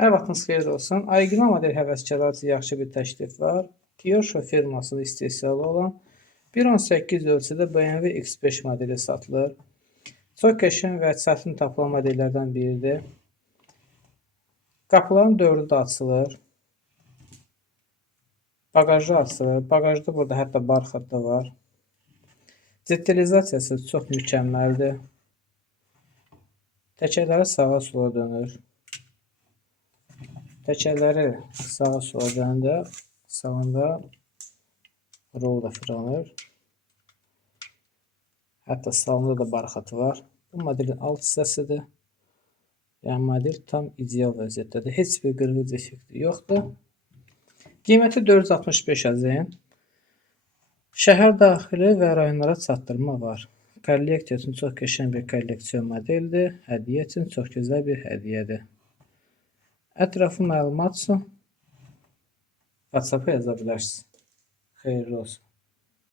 Hər vaxtınız xeyir olsun. Aygün model həvəskarlar üçün yaxşı bir təklif var. Kyosho firmasının istehsalı olan 1.18 ölçüdə BMW X5 modeli satılır. Çox qəşəng və çətin tapılan modellərdən biridir. Qapıların dördü də açılır. Bagajı açılır. Bagajda burada hətta barxad da var. Detalizasiyası çox mükəmməldir. Təkərləri sağa sola dönür. Təkərləri sağa sola dönəndə sağında rol da fırlanır. Hətta salonda da barxatı var. Bu modelin alt hissəsidir. Yəni model tam ideal vəziyyətdədir. Heç bir qırğıc effekti yoxdur. Qiyməti 465 AZN. Şəhər daxili və rayonlara çatdırma var. Kolleksiya üçün çox qəşəng bir kolleksiyon modeldir. Hədiyyə üçün çox gözəl bir hədiyyədir. Ətraflı məlumat üçün WhatsApp-a yaza bilərsiniz. Xeyirli olsun.